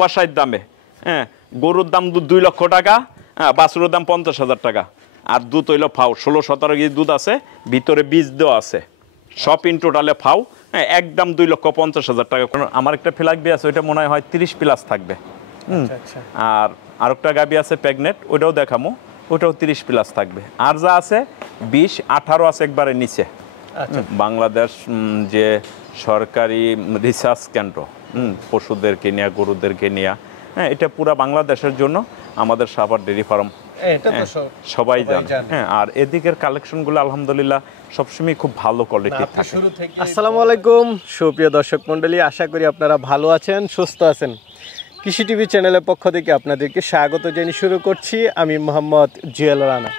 কষাইয়ের দামে। হ্যাঁ, গরুর দাম 2 লক্ষ টাকা, হ্যাঁ, বাছুরের দাম 50,000 টাকা। আর দুধ হইল ফাও, 16-17 কেজি দুধ আছে, ভিতরে বীজ দেওয়া আছে, সব ইন টোটালে ফাও। হ্যাঁ, একদম 2,50,000 টাকা। আমার একটা ফ্ল্যাগবি আছে, ওইটা মনে হয় 30 প্লাস থাকবে। আর আরেকটা গাবি আছে প্রেগনেন্ট, ওইটাও দেখামো, ওইটাও 30 প্লাস থাকবে। আর যা আছে 20-18 আছে একবারে নিচে। বাংলাদেশ যে সরকারি রিসার্চ কেন্দ্র পশুদেরকে নিয়ে, গরুদেরকে নিয়ে, হ্যাঁ, এটা পুরা বাংলাদেশের জন্য আমাদের সাভার ডেইরি ফার্ম সবাই জানে। হ্যাঁ, আর এদিকের কালেকশনগুলো আলহামদুলিল্লাহ সবসময় খুব ভালো কোয়ালিটি থাকে। আসসালামু আলাইকুম সুপ্রিয় দর্শক মণ্ডলী, আশা করি আপনারা ভালো আছেন, সুস্থ আছেন। কৃষি টিভি চ্যানেলের পক্ষ থেকে আপনাদেরকে স্বাগত জানিয়ে শুরু করছি আমি মোহাম্মদ জুয়েল রানা।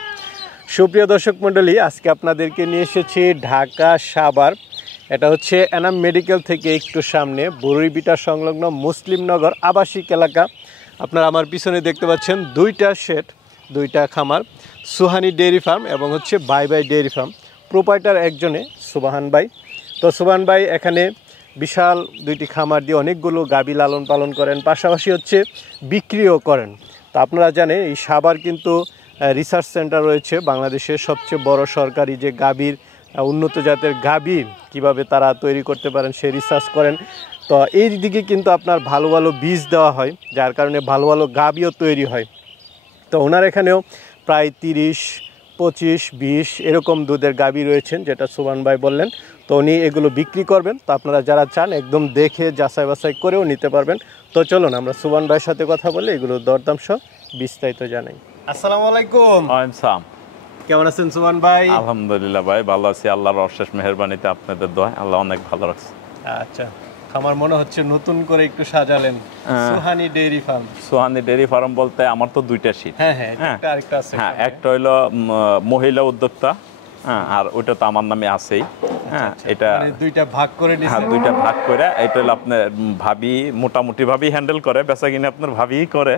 সুপ্রিয় দর্শক মণ্ডলী, আজকে আপনাদেরকে নিয়ে এসেছি ঢাকা সাভার। এটা হচ্ছে এনাম মেডিকেল থেকে একটু সামনে বরুইবিটা সংলগ্ন মুসলিমনগর আবাসিক এলাকা। আপনারা আমার পিছনে দেখতে পাচ্ছেন দুইটা শেড, দুইটা খামার, সুহানি ডেয়ারি ফার্ম এবং হচ্ছে bye bye dairy farm. Proprietor একজনে সুবাহান ভাই। তো সুবাহান ভাই এখানে বিশাল দুইটি খামার দিয়ে অনেকগুলো গাভী লালন পালন করেন, পাশাপাশি হচ্ছে বিক্রিও করেন। তো আপনারা জানেন এই সাভার কিন্তু রিসার্চ সেন্টার রয়েছে, বাংলাদেশের সবচেয়ে বড় সরকারি যে গাভীর উন্নত জাতের গাভী কীভাবে তারা তৈরি করতে পারেন সে রিসার্চ করেন। তো এই দিকে কিন্তু আপনার ভালো ভালো বীজ দেওয়া হয়, যার কারণে ভালো ভালো গাভীও তৈরি হয়। তো ওনার এখানেও প্রায় 30, 25, 20 এরকম দুধের গাভী রয়েছেন, যেটা সুবান ভাই বললেন। তো উনি এগুলো বিক্রি করবেন। তো আপনারা যারা চান একদম দেখে যাচাই বাছাই করেও নিতে পারবেন। তো চলুন আমরা সুবান ভাইয়ের সাথে কথা বলে এগুলো দরদাম সহ বিস্তারিত জানাই। আসসালামু আলাইকুম। কেমন আছেন সুবান ভাই? আলহামদুলিল্লাহ ভাই, ভালো আছি, আল্লাহর অশেষ মেহেরবানিতে, আপনাদের দোয়ায় আল্লাহ অনেক ভালো রাখছে। আচ্ছা, আমার মনে হচ্ছে নতুন করে একটু সাজালেন Suhani dairy farm. Suhani dairy farm বলতে আমার তো দুইটা শীট। হ্যাঁ, আরেকটা আছে। হ্যাঁ, একটা হইলো মহিলা উদ্যোক্তা, হ্যাঁ, আর ওইটা তো আমার নামে আছেই। হ্যাঁ, এটা দুইটা ভাগ করে নিয়েছেন। হ্যাঁ, দুইটা ভাগ করে। এটা হলো আপনার ভাবি, মোটামুটি ভাবি হ্যান্ডেল করে, বেচা কিনে আপনার ভাবিই করে।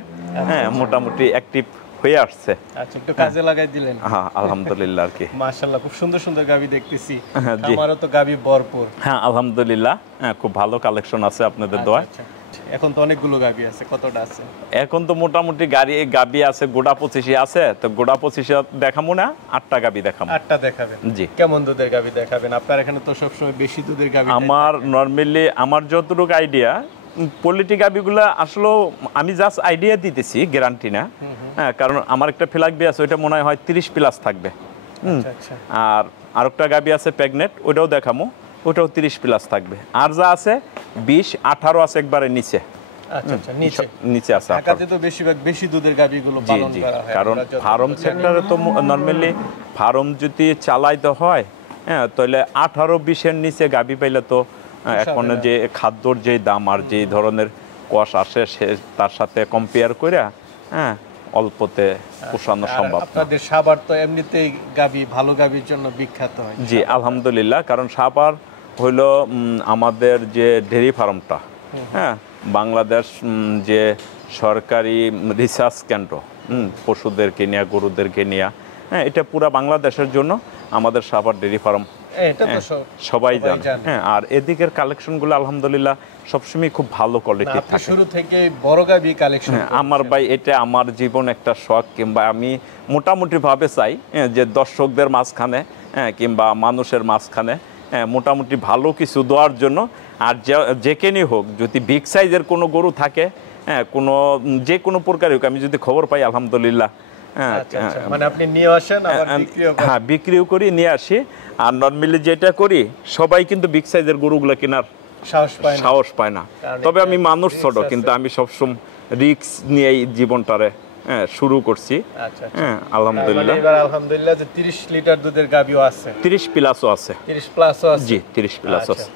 হ্যাঁ, মোটামুটি অ্যাক্টিভ হয়ে আসছে। আচ্ছা, একটু কাজে লাগাই দিলেন। হ্যাঁ, আলহামদুলিল্লাহ। আর কি মাশাআল্লাহ, খুব সুন্দর সুন্দর গাভী দেখতেছি। আমারও তো গাভী ভরপুর। হ্যাঁ, আলহামদুলিল্লাহ, খুব ভালো কালেকশন আছে আপনাদের দোয়ায়। এখন তো অনেকগুলো গাভী আছে, কতটা আছে? এখন তো মোটামুটি গাভী আছে গোড়া 25 আছে। তো গোড়া 25 দেখাবো না, 8টা গাভী দেখাবো। 8টা দেখাবেন? জি। কেমন দুধের গাভী দেখাবেন? আপনার এখানে তো সবসময় বেশি দুধের গাভী। আমার নরমালি আমার যতটুকু আইডিয়া, পোল্ট্রি গাভীগুলা আসলে আমি জাস্ট আইডিয়া দিতেছি, গ্যারান্টি না। হ্যাঁ, কারণ আমার একটা ফ্ল্যাগবি আছে, ওইটা মনে হয় 30 প্লাস থাকবে। আর আরেকটা গাভী আছে প্রেগনেন্ট, ওইটাও দেখামো, ওইটাও 30 প্লাস থাকবে। আর যা আছে 20-18 আছে একবারে নিচে। নিচে আছে। ঢাকাতে তো বেশিরভাগ বেশি দুধের গাভীগুলো পালন করা হয়, কারণ ফার্ম সেক্টরে তো নরমালি ফার্ম যদি চালাইতে হয়, হ্যাঁ, তাহলে 18-20 নিচে গাভী পাইলে তো এখন যে খাদ্যর যে দাম আর যে ধরনের কোষ আসে সে তার সাথে কম্পেয়ার করে, হ্যাঁ, অল্পতে পোষানো সম্ভব। আপনাদের সাভার তো এমনিতেই গাভী, ভালো গাভীর জন্য বিখ্যাত হয়। জি, আলহামদুলিল্লাহ। কারণ সাভার হইলো আমাদের যে ডেইরি ফার্মটা, হ্যাঁ, বাংলাদেশ যে সরকারি রিসার্চ কেন্দ্র পশুদেরকে নিয়ে, গরুদেরকে নিয়ে, হ্যাঁ, এটা পুরা বাংলাদেশের জন্য আমাদের সাভার ডেইরি ফার্ম সবাই জানে। হ্যাঁ, আর এদিকের কালেকশনগুলো আলহামদুলিল্লাহ সবসময় খুব ভালো কোয়ালিটি থাকে। শুরু থেকে বড় গাভী কালেকশন। আমার ভাই, এটা আমার জীবন একটা শখ, কিংবা আমি মোটামুটি ভাবে চাই যে দর্শকদের মাঝখানে, কিংবা মানুষের মাঝখানে মোটামুটি ভালো কিছু দেওয়ার জন্য। আর যেখানেই হোক, যদি বিগ সাইজের কোনো গরু থাকে, হ্যাঁ, কোনো যে কোনো প্রকারই হোক, আমি যদি খবর পাই আলহামদুলিল্লাহ, মানে আপনি নিয়ে আসেন, হ্যাঁ, বিক্রিও করি, নিয়ে আসি। আর নরমালি যেটা করি, সবাই কিন্তু বিগ সাইজের গরুগুলো কেনার সাহস পায় না। তবে আমি মানুষ ছোট, কিন্তু আমি সবসময় রিস্ক নিয়ে এই জীবনটারে শুরু করছি। হ্যাঁ, আলহামদুলিল্লাহ। আলহামদুলিল্লাহ যে 30 লিটার দুধের গাভীও আছে, 30 প্লাসও আছে। 30 প্লাসও আছে? জি, 30 প্লাস আছে।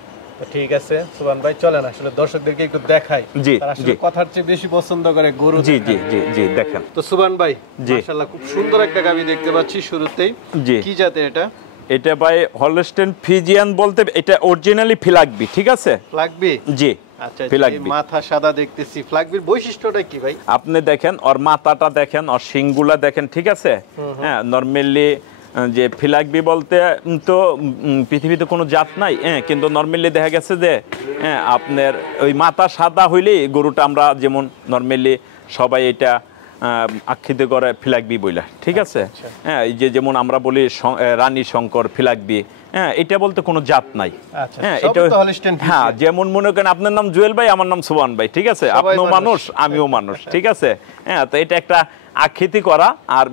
ঠিক আছে সুবান ভাই, চলেন আসলে দর্শকদেরকে একটু দেখাই। জি, আসলে কথার চেয়ে বেশি পছন্দ করে গরু। জি জি জি জি, দেখেন তো সুবান ভাই, মাশাআল্লাহ খুব সুন্দর একটা গাভী দেখতে পাচ্ছি শুরুতেই। জি। কি জাতের এটা? এটা ভাই হলস্টেইন ফ্রিজিয়ান বলতে, এটা অরিজিনালি ফ্ল্যাগবি। ঠিক আছে, ফ্ল্যাগবি। জি, আচ্ছা, মাথা সাদা দেখতেছি। ফ্ল্যাগবির বৈশিষ্ট্যটা কি ভাই? আপনি দেখেন, ওর মাথাটা দেখেন, ওর শিংগুলা দেখেন। ঠিক আছে, হ্যাঁ, নরমালি যে ফিলাকবি বলতে তো পৃথিবীতে কোনো জাত নাই, কিন্তু নর্মালি দেখা গেছে যে আপনার ওই মাথা সাদা হইলেই গরুটা আমরা যেমন নর্মালি সবাই এটা আখ্যিত করে ফিলাকবি বইলা, ঠিক আছে। হ্যাঁ, এই যে যেমন আমরা বলি রানী শঙ্কর ফিলাকবি, হ্যাঁ, এটা বলতে কোনো জাত নাই। হ্যাঁ, এটা হ্যাঁ, যেমন মনে করেন আপনার নাম জুয়েল ভাই, আমার নাম সুবহান ভাই, ঠিক আছে, আপনিও মানুষ আমিও মানুষ, ঠিক আছে। হ্যাঁ, তো এটা একটা আকৃতি করা। আর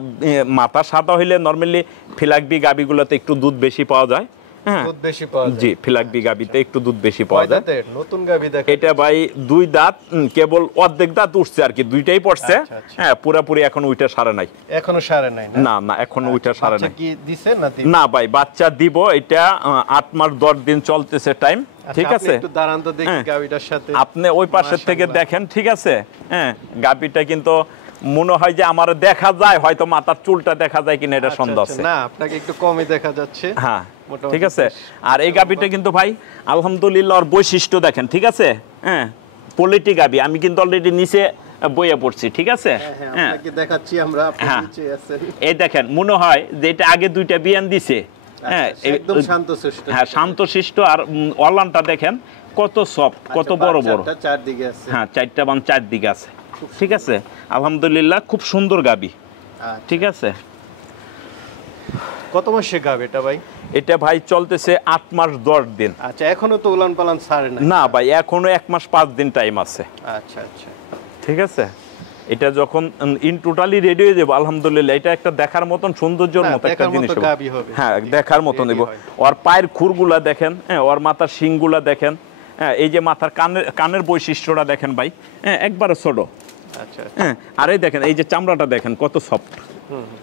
মাথা সাদা হইলে নর্মালি ফিলাকবি গাবিগুলোতে একটু দুধ বেশি পাওয়া যায়। হ্যাঁ, দুধ বেশি পাওয়া যায়। জি, ফিলাকবি গাবিতে একটু দুধ বেশি পাওয়া যায়। নতুন গাবি দেখেন, এটা ভাই 2 দাঁত, কেবল অর্ধেক দাঁত উঠছে আর কি, 2টাই পড়ছে। হ্যাঁ, পুরোপুরি এখন ওইটা সারে নাই, এখনো সারে নাই। না না, এখনো ওইটা সারে নাই। কি দিছে না দিবে? না ভাই, বাচ্চা দিব। এটা 8 মাস 10 দিন চলতেছে টাইম, ঠিক আছে। একটু দাঁড়ান তো দেখি গাবিটার সাথে, আপনি ওই পাশের থেকে দেখেন, ঠিক আছে। হ্যাঁ, গাবিটা কিন্তু মনে হয় যে আমার দেখা যায়, হয়তো মাথার চুলটা দেখা যায় কিনা এটা সন্দেহ আছে। না, আপনাকে একটু কমই দেখা যাচ্ছে। হ্যাঁ, ঠিক আছে। আর এই গাবিটা কিন্তু ভাই আলহামদুলিল্লাহ ওর বৈশিষ্ট্য দেখেন, ঠিক আছে। হ্যাঁ, পোলিটি গাবি, আমি কিন্তু অলরেডি নিচে বইয়ে পড়ছি, ঠিক আছে। হ্যাঁ, আপনাকে দেখাচ্ছি আমরা, আপনি নিচে আছেন। এই দেখেন, মনে হয় যে এটা আগে 2টা বিয়ান দিছে। হ্যাঁ, একদম শান্তশিষ্ট। হ্যাঁ, শান্তশিষ্ট। আর অলানটা দেখেন কত সফট, কত বড় বড়। চারদিকে আছে। হ্যাঁ, 4টা বান 4 দিকে আছে, ঠিক আছে। আলহামদুলিল্লাহ খুব সুন্দর গাবি, ঠিক আছে। কত মাসে গাবি এটা ভাই? এটা ভাই চলতেছে 8 মাস 10 দিন। আচ্ছা, এখনো তো উলান পালান ছাড়ে না? না ভাই, এখনো 1 মাস 5 দিন টাইম আছে। আচ্ছা আচ্ছা, ঠিক আছে। এটা যখন ইন টোটালি রেডি হয়ে যাবে আলহামদুলিল্লাহ, এটা একটা দেখার মতন সৌন্দর্যের মতো একটা জিনিস হবে। হ্যাঁ, দেখার মতো নেব। ওর পায়ের খুরগুলা দেখেন, হ্যাঁ, ওর মাথার শিংগুলা দেখেন। হ্যাঁ, এই যে মাথার কানের বৈশিষ্ট্যটা দেখেন ভাই, হ্যাঁ, একবারে ছোট। আচ্ছা, হ্যাঁ, আর এই দেখেন, এই যে চামড়াটা দেখেন কত সফট।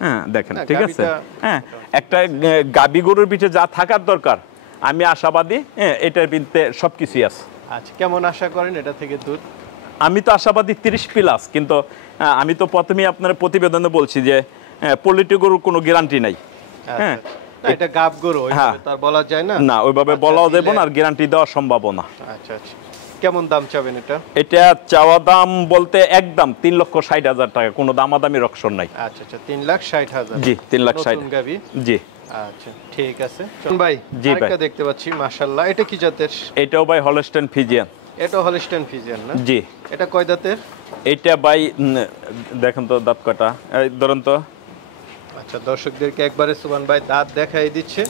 হ্যাঁ, দেখেন, ঠিক আছে। হ্যাঁ, একটা গাবি গরুর পিঠে যা থাকার দরকার, আমি আশাবাদী এটার পিঠে সবকিছুই আছে। আচ্ছা, কেমন আশা করেন এটা থেকে দুধ? আমি তো আশাবাদী 30+, কিন্তু আমি তো প্রথমেই আপনার প্রতিবেদনে বলছি যে পোলিটি গরুর কোনো গ্যারান্টি নাই। হ্যাঁ, এটা গাব গরু, ওইভাবে তার বলা যায় না। না, ওইভাবে বলাও দেব না, আর গ্যারান্টি দেওয়া সম্ভব না। আচ্ছা আচ্ছা, কেমন দাম চাবেন এটা? এটা চাওয়া দাম বলতে একদম 3,60,000 টাকা, কোনো দামাদামির অপশন নাই। আচ্ছা আচ্ছা, 3,60,000। জি, 3,60,000 গাবি। জি, আচ্ছা, ঠিক আছে। চল ভাই, জি ভাই, আরেকটা দেখতে পাচ্ছি, মাশাআল্লাহ। এটা কি জাতের? এটাও ভাই হলস্টেইন ফ্রিজিয়ান। এটা হলস্টেইন ফ্রিজিয়ান না? জি। এটা কয় দাঁতের? এটা ভাই দেখেন তো দাঁত কটা, এই ধরুন তো। আচ্ছা, দর্শকদেরকে একবারে সুবহান ভাই দাঁত দেখাই দিচ্ছে।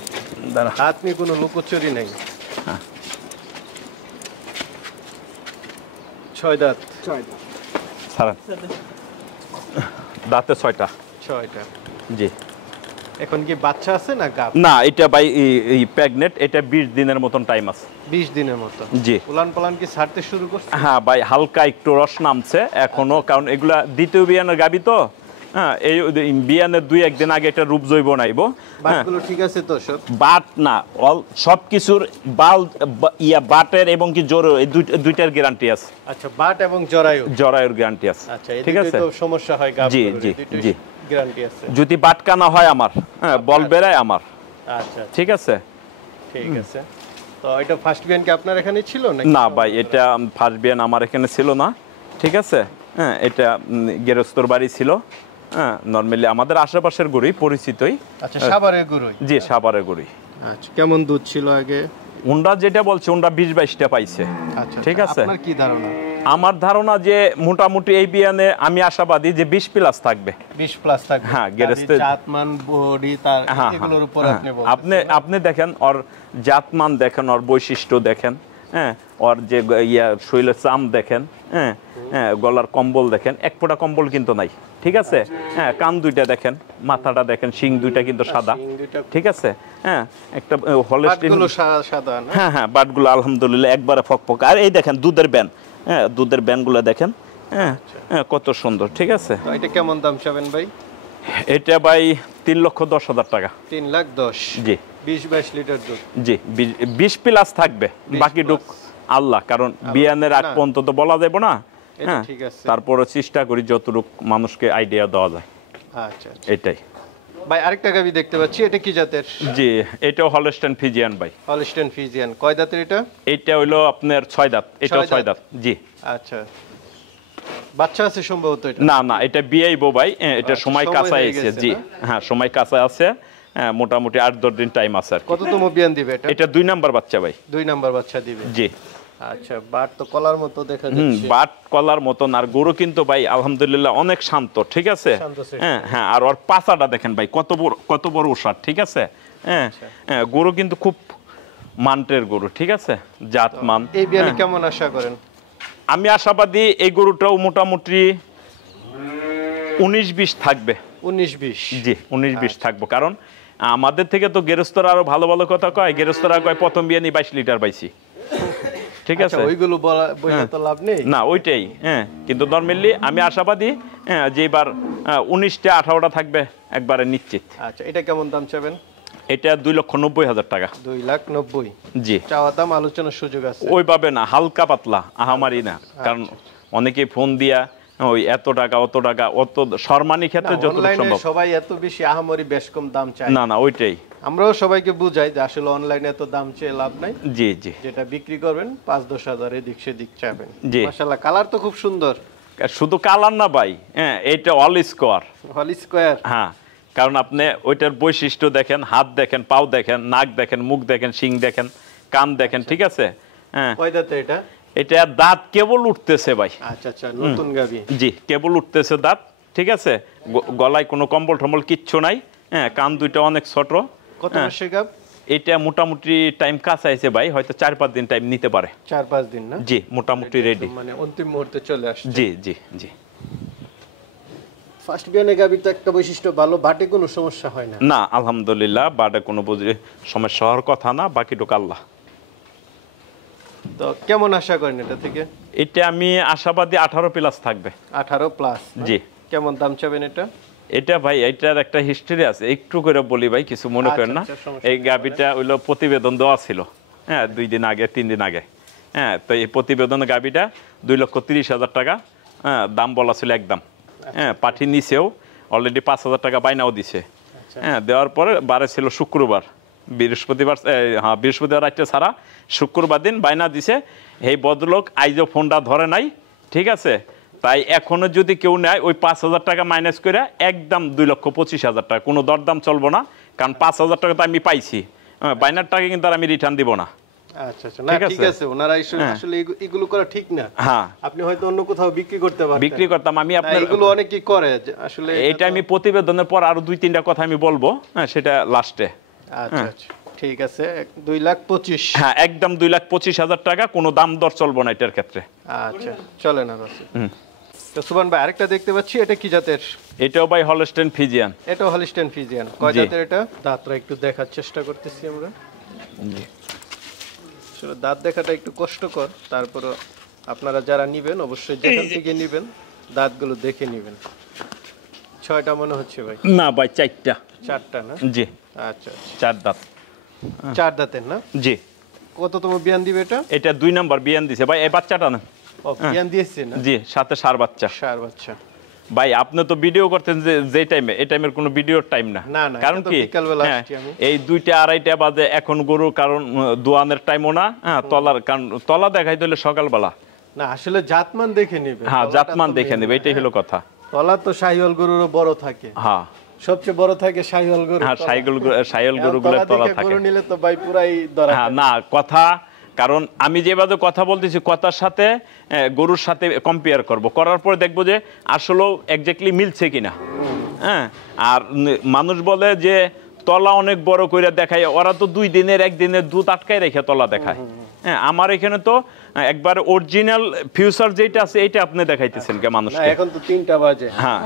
দাঁত নিয়ে কোনো লুকোচুরি নেই। 6 দাঁত। 6 দাঁত। সারা দাঁতে 6টা। 6টা। জি। এখন কি বাচ্চা আছে না গাব? না, এটা ভাই এই প্রেগনেন্ট, এটা 20 দিনের মতন টাইম আছে। 20 দিনের মতো? জি। উলান পালান কি ছাড়তে শুরু করছে? হ্যাঁ ভাই, হালকা একটু রস নামছে এখনো, কারণ এগুলা দ্বিতীয় বিয়ানের গাবি তো। হ্যাঁ, এই বিয়ানের 2-1 দিন আগে এটা রূপ জৈব নাইবো। বাটগুলো ঠিক আছে তো সব? বাট না, সবকিছুর বাটের এবং কি জোরও, এই দুইটার গ্যারান্টি আছে। আচ্ছা, বাট এবং জরায়ুর গ্যারান্টি আছে। আচ্ছা, ঠিক আছে। তো সমস্যা হয় গাব? জি জি জি, গ্যারান্টি আছে। যদি বাটকা না হয় আমার, হ্যাঁ, বল বেরায় আমার। আচ্ছা, ঠিক আছে। ঠিক আছে। তো এটা ফার্স্ট বিয়ান কি আপনার এখানে ছিল নাকি? না ভাই, এটা ফার্স্ট বিয়ান আমার এখানে ছিল না, ঠিক আছে। হ্যাঁ, এটা গেরস্তর বাড়ি ছিল। হ্যাঁ, নরমালি আমাদের আশেপাশের গরুই পরিচিতই। আচ্ছা, সাভারের গরুই? জি, সাভারের গরুই। আচ্ছা, কেমন দুধ ছিল আগে? উন্ডা যেটা বলছে, উন্ডা 20-22টা পাইছে। আচ্ছা, ঠিক আছে। আপনার কি ধারণা? আমার ধারণা যে মোটামুটি এই বিয়ানে আমি আশাবাদী যে 20+ থাকবে। 20+ থাকবে। হ্যাঁ, গেরস্তে জাতমান বডি তার এগুলোর উপর আপনি দেখেন, ওর জাতমান দেখেন, ওর বৈশিষ্ট্য দেখেন। হ্যাঁ, ওর যে শরীরের চাম দেখেন। হ্যাঁ, গলার কম্বল দেখেন, এক ফোঁটা কম্বল কিন্তু নাই, ঠিক আছে। হ্যাঁ, কান 2টা দেখেন, মাথাটা দেখেন, শিং 2টা কিন্তু সাদা, ঠিক আছে। হ্যাঁ, একটা হলস্টেইন সাদা না? হ্যাঁ হ্যাঁ, বাটগুলো আলহামদুলিল্লাহ একবারে ফকফক। আর এই দেখেন দুধের ব্যান, হ্যাঁ, দুধের ব্যানগুলো দেখেন। হ্যাঁ, কত সুন্দর, ঠিক আছে। তো এটা কেমন দাম চাবেন ভাই? এটা ভাই 3,10,000 টাকা। 3,10,000? জি। 20-22 লিটার দুধ? জি, 20+ থাকবে, বাকি ডুক আল্লাহ, কারণ বিয়ানের আগ পর্যন্ত তো বলা যাবে না। হ্যাঁ, ঠিক আছে। তারপরে চেষ্টা করি যতটুকু মানুষকে আইডিয়া দেওয়া যায়। আচ্ছা, এটাই ভাই। আরেকটা গাবি দেখতে পাচ্ছি, এটা কি জাতের? জি, এটাও হলস্টেইন ফ্রিজিয়ান ভাই। Holstein Friesian. কয় দাঁতের এটা? এটা হইলো আপনার 6 দাঁত। এটাও 6 দাঁত। জি। আচ্ছা, বাচ্চা আছে সম্ভবত এটা? না না, এটা বিয়াইবো ভাই, এটা সময় কাছে আছে। জি হ্যাঁ, সময় কাছে আছে। হ্যাঁ মোটামুটি 8-10 দিন টাইম আছে আর কি। কততম বিয়ান দিবে এটা? এটা 2 নাম্বার বাচ্চা ভাই। 2 নাম্বার বাচ্চা দিবে। জি। আচ্ছা, বাট তো কলার মতো দেখা যাচ্ছে। বাট কলার মতন। আর গরু কিন্তু ভাই আলহামদুলিল্লাহ অনেক শান্ত, ঠিক আছে। হ্যাঁ হ্যাঁ, আর ওর পাছাটা দেখেন ভাই কত বড় ওষার, ঠিক আছে। হ্যাঁ হ্যাঁ, গরু কিন্তু খুব মান্টের গরু, ঠিক আছে, জাত মান। এই বিয়ানে কেমন আশা করেন? আমি আশাবাদী এই গরুটাও মোটামুটি 19-20 থাকবে। 19-20? জি 19-20 থাকবো। কারণ আমাদের থেকে তো গেরস্তরা আরো ভালো ভালো কথা কয়। গেরস্তরা কয় প্রথম বিয়ানি 22 লিটার পাইছি, ঠিক আছে। ওইগুলো বলে তো লাভ নেই না, ওইটাই। হ্যাঁ, কিন্তু নরমালি আমি আশাবাদী যে এবার 19টা 18টা থাকবে একবারে নিশ্চিত। আচ্ছা, এটা কেমন দাম চাবেন? এটা 2,90,000 টাকা। 2,90,000? জি। চাওয়া দাম, আলোচনার সুযোগ আছে? ওইভাবে না, হালকা পাতলা, আহামারি না। কারণ অনেকে ফোন দিয়া ওই এত টাকা অত টাকা, অত সম্মানী ক্ষেত্রে যতটুকু সম্ভব। সবাই এত বেশি আহামরি বেশ কম দাম চায় না না, ওইটাই। আমরাও সবাইকে বুঝাই যে আসলে অনলাইনে এত দাম চেয়ে লাভ নাই। জি জি। যেটা বিক্রি করবেন 5-10 হাজার এদিক সেদিক চাবেন। জি। মাশাআল্লাহ, কালার তো খুব সুন্দর। শুধু কালার না ভাই, হ্যাঁ এটা অল স্কোয়ার। All square? হ্যাঁ, কারণ আপনি ওইটার বৈশিষ্ট্য দেখেন, হাত দেখেন, পাও দেখেন, নাক দেখেন, মুখ দেখেন, শিং দেখেন, কান দেখেন, ঠিক আছে। হ্যাঁ। কয় দাঁতে এটা? এটা দাঁত কেবল উঠতেছে ভাই। আচ্ছা আচ্ছা, নতুন গাভী। জি, কেবল উঠতেছে দাঁত, ঠিক আছে। গলায় কোনো কম্বল টম্বল কিচ্ছু নাই। হ্যাঁ, কান দুইটা অনেক ছোট। কত মাসের গাভ? এটা মোটামুটি টাইম কাছে আছে ভাই, হয়তো 4-5 দিন টাইম নিতে পারে। 4-5 দিন না? জি, মোটামুটি রেডি, মানে অন্তিম মুহূর্তে চলে আসছে। জি জি জি। ফার্স্ট বিয়ানে গাভী তো একটা বৈশিষ্ট্য ভালো, বাটে কোনো সমস্যা হয় না। না আলহামদুলিল্লাহ, বাটে কোনো সমস্যা হওয়ার কথা না, বাকিটুকু আল্লাহ। তো কেমন আশা করেন এটা থেকে? এটা আমি আশাবাদী 18 প্লাস থাকবে। 18 প্লাস? জি। কেমন দাম চাবেন এটা? এটা ভাই, এটার একটা হিস্ট্রি আছে, একটু করে বলি ভাই, কিছু মনে করেন না। এই গাভীটা হইলো প্রতিবেদন দেওয়া ছিল, হ্যাঁ 2 দিন আগে 3 দিন আগে। হ্যাঁ, তো এই প্রতিবেদনে গাভীটা 2,30,000 টাকা হ্যাঁ দাম বলা ছিল একদম। হ্যাঁ, পাঠি নিচেও অলরেডি 5,000 টাকা বাইনাও দিছে। হ্যাঁ, দেওয়ার পরে বারে ছিল শুক্রবার, বৃহস্পতিবার, হ্যাঁ বৃহস্পতিবার রাত্রে ছাড়া শুক্রবার দিন বাইনা দিছে। এই ভদ্রলোক আইজও ফোনটা ধরে নাই, ঠিক আছে। তাই এখনো যদি কেউ নেয় ওই 5,000 টাকা মাইনাস করে একদম 2,25,000 টাকা, কোনো দরদাম চলবো না। কারণ 5,000 টাকা তো আমি পাইছি, বাইনার টাকা কিন্তু আর আমি রিটার্ন দিব না। আচ্ছা আচ্ছা, না ঠিক আছে, ওনারা আসলে এগুলো করা ঠিক না। হ্যাঁ, আপনি হয়তো অন্য কোথাও বিক্রি করতে পারতেন। বিক্রি করতাম আমি আপনার, এগুলো অনেকে করে আসলে। এটা আমি প্রতিবেদনের পর আরো 2-3টা কথা আমি বলবো, হ্যাঁ সেটা লাস্টে। আচ্ছা আচ্ছা, ঠিক আছে। 2,25,000? হ্যাঁ, একদম 2,25,000 টাকা, কোনো দাম দর চলবো না এটার ক্ষেত্রে। আচ্ছা, চলে না রাসেল। তো সুবহান ভাই, আরেকটা দেখতে পাচ্ছি, এটা কি জাতের? এটাও ভাই হলস্টেইন ফ্রিজিয়ান। এটাও হলস্টেইন ফ্রিজিয়ান? কয় দাঁতের এটা? দাঁতটা একটু দেখার চেষ্টা করতেছি আমরা। জি। আসলে দাঁত দেখাটা একটু কষ্টকর, তারপরে আপনারা যারা নিবেন অবশ্যই যেখান থেকে নিবেন দাঁতগুলো দেখে নিবেন। 6টা মনে হচ্ছে ভাই? না ভাই, 4টা। 4টা না? জি। আচ্ছা, 4 দাঁত। 4 দাঁতের না? জি। কততম বিয়ান দিবে এটা? এটা 2 নাম্বার বিয়ান দিছে ভাই, এই বাচ্চাটা না। ও, বিয়ান দিয়েছে না? জি, সাথে ষাঁড় বাচ্চা। ষাঁড় বাচ্চা। ভাই আপনি তো ভিডিও করতেন যে টাইমে, এই টাইমের কোনো ভিডিওর টাইম না। না না, কারণ কি, এই 2টা-2:30 বাজে এখন গরু, কারণ দোয়ানের টাইমও না। হ্যাঁ, তলার, কারণ তলা দেখাই দিলে সকালবেলা। না আসলে জাতমান দেখে নেবে। হ্যাঁ, জাতমান দেখে নেবে, এটাই হলো কথা। তলা তো শাহিওয়াল গরুরও বড় থাকে। হ্যাঁ, সবচেয়ে বড় থাকে শাহিওয়াল গরু। হ্যাঁ, শাহিওয়াল গরুগুলো তলা থাকে। গরু নিলে তো ভাই পুরাই ধরা। হ্যাঁ, না কথা, কারণ আমি যেভাবে কথা বলতেছি কথার সাথে গরুর সাথে কম্পেয়ার করব, করার পরে দেখবো যে আসলেও এক্স্যাক্টলি মিলছে কিনা। হ্যাঁ, আর মানুষ বলে যে তলা অনেক বড় করে দেখায়, ওরা তো 2 দিনের 1 দিনের দুধ আটকায় রেখে তলা দেখায়। হ্যাঁ, আমার এখানে তো একবার অরিজিনাল ফিউচার যেটা আছে এইটা আপনি দেখাইতেছেন কে মানুষকে। এখন তো 3টা বাজে। হ্যাঁ,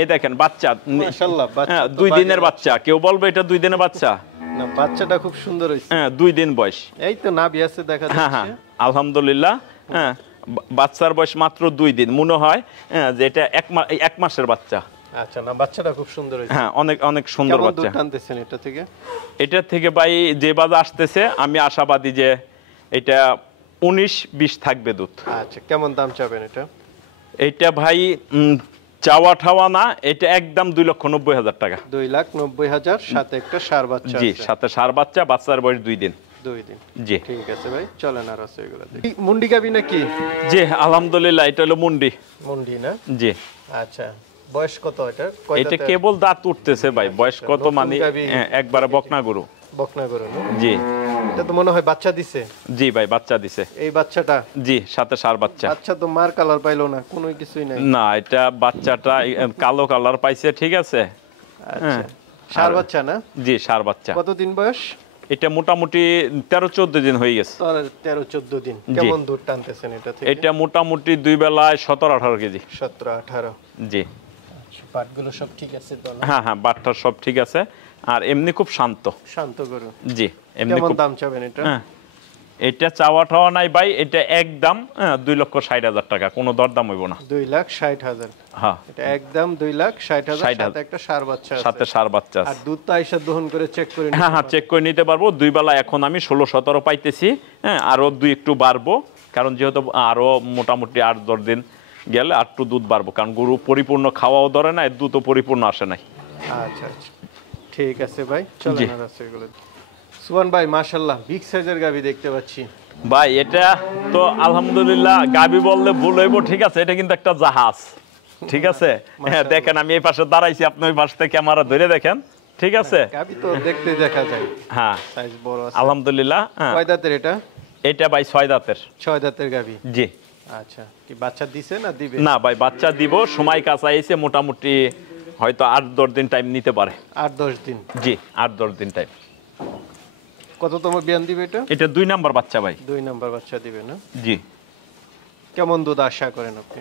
এই দেখেন বাচ্চা, মাশাআল্লাহ, বাচ্চা 2 দিনের বাচ্চা। কেউ বলবে এটা 2 দিনের বাচ্চা? না, বাচ্চাটা খুব সুন্দর হইছে। হ্যাঁ, 2 দিন বয়স। এই তো নাভি আছে দেখা হ্যাঁ হ্যাঁ, যাচ্ছে। আলহামদুলিল্লাহ। হ্যাঁ, বাচ্চার বয়স মাত্র 2 দিন, মনে হয় যে এটা 1 মাসের বাচ্চা। আচ্ছা, না বাচ্চাটা খুব সুন্দর হইছে। হ্যাঁ, অনেক অনেক সুন্দর কেমন বাচ্চা। দুধ টানতেছেন এটা থেকে? এটা থেকে ভাই যে বাজে আসতেছে, আমি আশাবাদী যে এটা 19-20 থাকবে দুধ। আচ্ছা, কেমন দাম চাবেন এটা? এটা ভাই চাওয়া ঠাওয়া না, এটা একদম 2,90,000 টাকা। 2,90,000, সাথে একটা ষাঁড় বাচ্চা জি, আছে। সাথে ষাঁড় বাচ্চা, বাচ্চার বয়স 2 দিন। 2 দিন? জি। ঠিক আছে ভাই, চলেন আর আছে এগুলো দেখি। মুন্ডি গাবি নাকি? জি, আলহামদুলিল্লাহ, এটা হলো মুন্ডি। মুন্ডি না? জি। আচ্ছা, বয়স কত এটা? এটা কেবল দাঁত উঠতেছে ভাই, বয়স কত নতুন মানে গাভী। একবারে বকনা গরু। বকনা গরু না? জি এটা তো মনে হয় বাচ্চা দিছে। জি ভাই, বাচ্চা দিছে। এই বাচ্চাটা? জি, সাথে সার বাচ্চা। বাচ্চা তো মার কালার পাইলো না, কোনো কিছুই নাই। না, এটা বাচ্চাটা কালো কালার পাইছে, ঠিক আছে। আচ্ছা, সার বাচ্চা না? জি, সার বাচ্চা। কতদিন বয়স? এটা মোটামুটি 13-14 দিন হয়ে গেছে। 13-14 দিন। কেমন দুধ টানতেছেন এটা থেকে? এটা মোটামুটি 2 বেলায় 17-18 কেজি। 17-18। জি। আচ্ছা, পাটগুলো সব ঠিক আছে তো না? হ্যাঁ হ্যাঁ, বাটটা সব ঠিক আছে, আর এমনি খুব শান্ত। শান্ত গরু। জি, এমনি কেমন খুব। দাম চাবেন এটা? হ্যাঁ, এটা চাওয়া ঠাওয়া নাই ভাই, এটা একদম 2,60,000 টাকা, কোনো দরদাম হইব না। 2,60,000। হ্যাঁ, এটা একদম 2,60,000, 60,000 সাথে একটা সার বাচ্চা আছে। সাথে সার বাচ্চা আর আছে। দুধ তো আইসা দহন করে চেক করে নিতে হ্যাঁ হ্যাঁ, পারবেন। চেক করে নিতে পারবো। 2 বেলা এখন আমি 16-17 পাইতেছি। হ্যাঁ, আরো 2 একটু বাড়বো, কারণ যেহেতু আরো মোটামুটি 8-10 দিন গেলে আর একটু দুধ বাড়বো, কারণ গরু পরিপূর্ণ খাওয়াও ধরে না, দুধও পরিপূর্ণ আসে নাই। আচ্ছা আচ্ছা, ঠিক আছে ভাই, চলেন আর আছে এগুলো। সুবহান ভাই, মাশাআল্লাহ বিগ সাইজের গাভী দেখতে পাচ্ছি ভাই। এটা তো আলহামদুলিল্লাহ গাবি বললে ভুল হইব, ঠিক আছে। এটা কিন্তু একটা জাহাজ, ঠিক আছে। হ্যাঁ, দেখেন আমি এই পাশে দাঁড়াইছি, আপনি ওই পাশ থেকে ক্যামেরা ধরে দেখেন, ঠিক আছে। গাভী তো দেখতে দেখা যায়, হ্যাঁ, সাইজ বড় আছে। আলহামদুলিল্লাহ। হ্যাঁ, কয় দাঁতের এটা? এটা ভাই 6 দাঁতের। 6 দাঁতের গাভী। জি। আচ্ছা, কি বাচ্চা দিছে না দিবে? না ভাই, বাচ্চা দিব, সময় কাছে আইছে, মোটামুটি হয়তো 8-10 দিন টাইম নিতে পারে। 8-10 দিন। জি, 8-10 দিন টাইম। কততম বিয়ান দিবে এটা? এটা 2 নাম্বার বাচ্চা ভাই। 2 নাম্বার বাচ্চা দিবে না? জি। কেমন দুধ আশা করেন আপনি?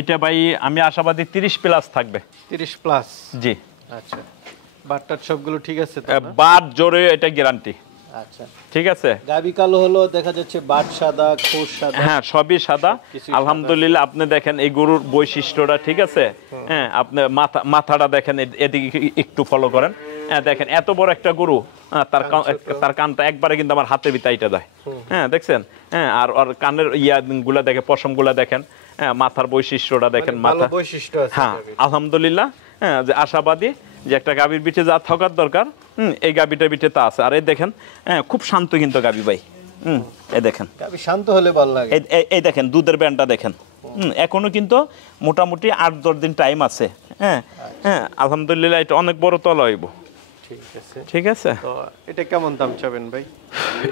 এটা ভাই আমি আশাবাদী 30 প্লাস থাকবে। 30 প্লাস? জি। আচ্ছা, বাটটার সবগুলো ঠিক আছে তো না? বাট জোরে এটা গ্যারান্টি। আচ্ছা, ঠিক আছে। গাবি কালো হলো, দেখা যাচ্ছে বাট সাদা, খোস সাদা। হ্যাঁ, সবই সাদা সবকিছুই আলহামদুলিল্লাহ। আপনি দেখেন এই গরুর বৈশিষ্ট্যটা, ঠিক আছে। হ্যাঁ, আপনি মাথাটা দেখেন, এদিকে একটু ফলো করেন। হ্যাঁ, দেখেন এত বড় একটা গরু, তার কানটা একবারে কিন্তু আমার হাতে বিতাইটা দেয়। হ্যাঁ, দেখছেন। হ্যাঁ, আর ওর কানের গুলা দেখে, পশম গুলা দেখেন। হ্যাঁ, মাথার বৈশিষ্ট্যটা দেখেন, মাথা বৈশিষ্ট্য আছে। হ্যাঁ, আলহামদুলিল্লাহ। হ্যাঁ, যে আশাবাদী যে একটা গাভীর পিঠে যা থাকার দরকার, এই গাভীটার পিঠে তা আছে। আর এই দেখেন, হ্যাঁ, খুব শান্ত কিন্তু গাভী ভাই। এই দেখেন, গাবি শান্ত হলে ভালো লাগে। এই দেখেন দুধের ব্যান্ডটা দেখেন। এখনো কিন্তু মোটামুটি 8-10 দিন টাইম আছে। হ্যাঁ হ্যাঁ, আলহামদুলিল্লাহ। এটা অনেক বড় তলা হইব। ঠিক আছে, ঠিক আছে। তো এটা কেমন দাম চাবেন ভাই?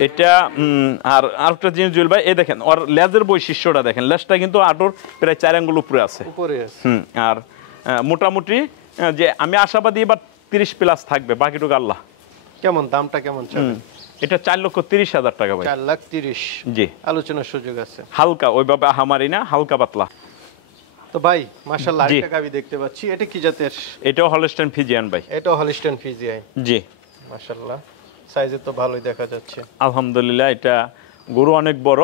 এটা আর আরেকটা জিনিস জুয়েল ভাই, এই দেখেন ওর লেজের বৈশিষ্ট্যটা দেখেন। লেজটা কিন্তু আটোর প্রায় 4 আঙ্গুল উপরে আছে। উপরে আছে। আর মোটামুটি যে আমি আশাবাদী এবার 30 প্লাস থাকবে, বাকিটুকু আল্লাহ। কেমন দামটা কেমন চাবেন? এটা 4,30,000 টাকা ভাই। 4,30,000। জি। আলোচনার সুযোগ আছে। হালকা, ওইভাবে আহামারি না, হালকা পাতলা। তো ভাই মাশাআল্লাহ, জি। একটা গাবি দেখতে পাচ্ছি, এটা কি জাতের? এটাও হলস্টাইন ফিজিয়ান ভাই। এটা হলিস্টাইন ফ্রিজিয়ান। জি। মাশাআল্লাহ, সাইজে তো ভালোই দেখা যাচ্ছে। আলহামদুলিল্লাহ। এটা গরু অনেক বড়,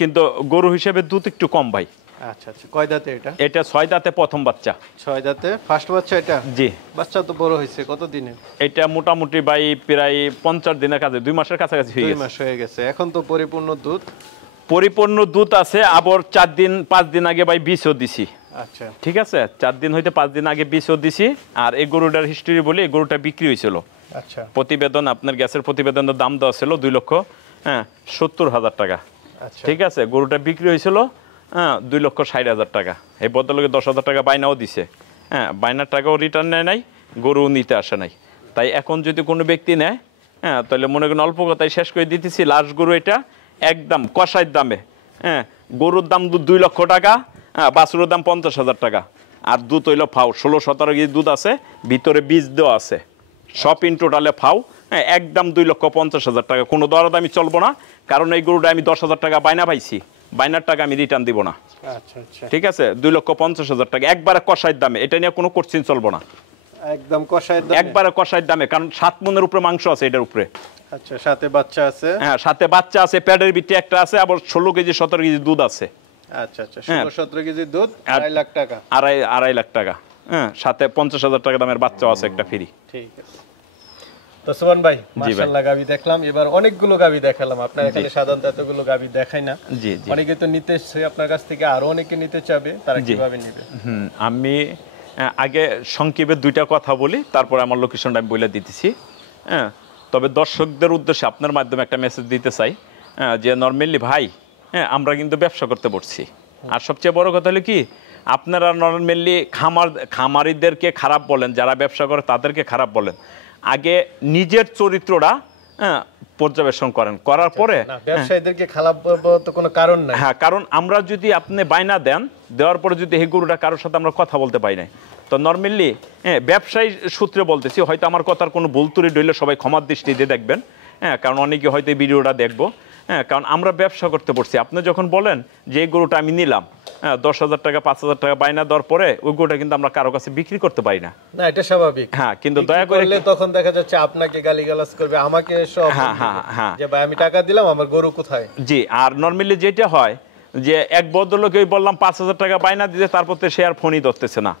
কিন্তু গরু হিসেবে দুধ একটু কম ভাই। আচ্ছা আচ্ছা, কয় দাঁতে এটা? এটা 6 দাঁতে প্রথম বাচ্চা। 6 দাঁতে ফার্স্ট বাচ্চা এটা? জি। বাচ্চা তো বড় হয়েছে, কত দিনে? এটা মোটামুটি ভাই প্রায় 50 দিনের কাছে, 2 মাসের কাছাকাছি হয়ে 2 গেছে। মাস হয়ে গেছে, এখন তো পরিপূর্ণ দুধ। পরিপূর্ণ দুধ আছে। আবার 4-5 দিন আগে ভাই বিষও দিছি। আচ্ছা, ঠিক আছে, 4 দিন হইতে 5 দিন আগে বিষও দিছি। আর এই গরুটার হিস্ট্রি বলি, এই গরুটা বিক্রি হয়েছিল। আচ্ছা, প্রতিবেদন, আপনার গ্যাসের প্রতিবেদনের দাম দেওয়া ছিল 2,70,000 টাকা। আচ্ছা, ঠিক আছে, গরুটা বিক্রি হয়েছিল 2,60,000 টাকা। এই বদলকে 10,000 টাকা বাইনাও দিছে। হ্যাঁ, বাইনার টাকাও রিটার্ন নেয় নাই, গরু নিতে আসে নাই। তাই এখন যদি কোনো ব্যক্তি নেয়, হ্যাঁ, তাহলে মনে করেন অল্প কথায় শেষ করে দিতেছি। লাস্ট গরু এটা একদম কষাইয়ের দামে। হ্যাঁ, গরুর দাম 2 লক্ষ টাকা, হ্যাঁ, বাছুরের দাম 50,000 টাকা। আর দুধ হইল ফাউ, 16-17 কেজি দুধ আছে, ভিতরে বীজ দেওয়া আছে। সব ইন টোটালে ফাউ। হ্যাঁ, একদম 2,50,000 টাকা। কোনো দরদামি চলবো না, কারণ এই গরুটা আমি 10,000 টাকা বাইনা পাইছি। বাইনার টাকা আমি রিটার্ন দিব না। আচ্ছা, আচ্ছা, ঠিক আছে, 2,50,000 টাকা একবারে কষাইয়ের দামে। এটা নিয়ে কোনো কোশ্চিন চলবো না, একদম কষায়ের দামে? একবারে কষাইয়ের দামে, কারণ 7 মনের উপরে মাংস আছে এটার উপরে। আচ্ছা, সাথে বাচ্চা আছে? হ্যাঁ, সাথে বাচ্চা আছে, প্যাডের ভিতরে একটা আছে, আবার 16 কেজি 17 কেজি দুধ আছে। আচ্ছা আচ্ছা, 16-17 কেজি দুধ, 2.5 লাখ টাকা। আড়াই লাখ টাকা। হ্যাঁ, সাথে 50,000 টাকা দামের বাচ্চাও আছে একটা ফ্রি। ঠিক আছে। তো সুবহান ভাই, মাশাআল্লাহ গাবি দেখলাম, এবার অনেকগুলো গাবি দেখালাম। আপনার এখানে সাধারণত এতগুলো গাবি দেখাই না। জি জি। অনেকে তো নিতে এসছে আপনার কাছ থেকে, আরো অনেকে নিতে চাবে, তারা কিভাবে নেবে? আমি আগে সংক্ষেপে 2টা কথা বলি, তারপরে আমার লোকেশনটা আমি বলে দিতেছি। হ্যাঁ, তবে দর্শকদের উদ্দেশ্যে আপনার মাধ্যমে একটা মেসেজ দিতে চাই, যে নর্মালি ভাই, হ্যাঁ, আমরা কিন্তু ব্যবসা করতে বসছি। আর সবচেয়ে বড় কথা হলো কি, আপনারা নরমালি খামারিদেরকে খারাপ বলেন, যারা ব্যবসা করে তাদেরকে খারাপ বলেন। আগে নিজের চরিত্রটা পর্যবেক্ষণ করার পরে ব্যবসায়ীদেরকে খারাপ বলবার তো কোনো কারণ নাই। হ্যাঁ, কারণ আমরা যদি আপনি বায়না দেওয়ার পরে যদি এই গরুটা কারোর সাথে আমরা কথা বলতে পারি না, তো নর্মালি ব্যবসায়ী সূত্রে বলতেছি, হয়তো আমার কথার কোনো ভুল ত্রুটি হইলে সবাই ক্ষমার দৃষ্টিতে দেখবেন। হ্যাঁ, কারণ অনেকে হয়তো এই ভিডিওটা দেখবো। হ্যাঁ, কারণ আমরা ব্যবসা করতে পড়ছি। আপনি যখন বলেন যে এই গরুটা আমি নিলাম 10,000 টাকা 5,000 টাকা বায়না দেওয়ার পরে ওই গরুটা কিন্তু আমরা কারো কাছে বিক্রি করতে পারি না। না, এটা স্বাভাবিক। হ্যাঁ, কিন্তু দয়া করে তখন দেখা যাচ্ছে আপনাকে গালিগালাজ করবে, আমাকে সব যে ভাই আমি টাকা দিলাম আমার গরু কোথায়। জি, আর নর্মালি যেটা হয় যে এক ভদ্রলোকে বললাম 5,000 টাকা বায়না দিতে, তারপর সে আর ফোনই ধরতেছে না।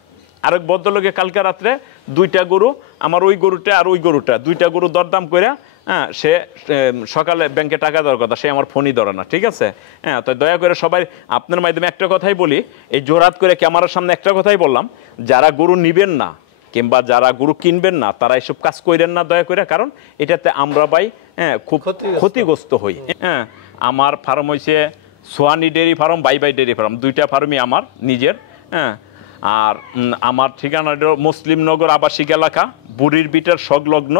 আরেক ভদ্রলোকে কালকে রাত্রে 2টা গরু, আমার ওই গরুটা আর ওই গরুটা 2টা গরু দরদাম করে সে সকালে ব্যাংকে টাকা দেওয়ার কথা, সে আমার ফোনই ধরে না। ঠিক আছে? হ্যাঁ, তো দয়া করে সবাই আপনার মাধ্যমে একটা কথাই বলি, এই জোরাত করে ক্যামেরার সামনে একটা কথাই বললাম, যারা গরু নিবেন না কিংবা যারা গরু কিনবেন না তারা এসব কাজ করেন না দয়া করে, কারণ এটাতে আমরা ভাই খুব ক্ষতিগ্রস্ত হই। হ্যাঁ, আমার ফার্ম হয়েছে সোয়ানি ডেয়ারি ফার্ম, বাই ডেয়ারি ফার্ম, 2টা ফার্মই আমার নিজের। হ্যাঁ, আর আমার ঠিকানা মুসলিম নগর আবাসিক এলাকা, বুড়ির বিটার সংলগ্ন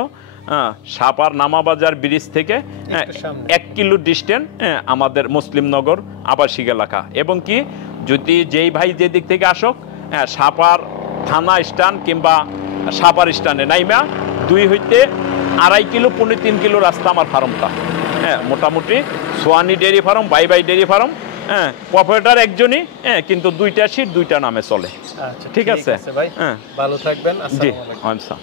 সাপার নামাবাজার ব্রিজ থেকে 1 কিলো ডিস্টেন্স আমাদের মুসলিম নগর আবাসিক এলাকা। এবং কি যদি যেই ভাই যে দিক থেকে আসুক, সাপার থানা স্ট্যান্ড কিংবা সাপার স্ট্যান্ডে নাইমা 2 হইতে 2.5 কিলো 3 কিলো রাস্তা আমার ফার্মটা। হ্যাঁ, মোটামুটি সোয়ানি ডেয়ারি ফার্ম, বাই ডেয়ারি ফার্ম। হ্যাঁ, প্রপারেটর একজনই, কিন্তু 2টা সিট 2টা নামে চলে। ঠিক আছে ভাই? হ্যাঁ, ভালো থাকবেন। জি, আসসালামু আলাইকুম।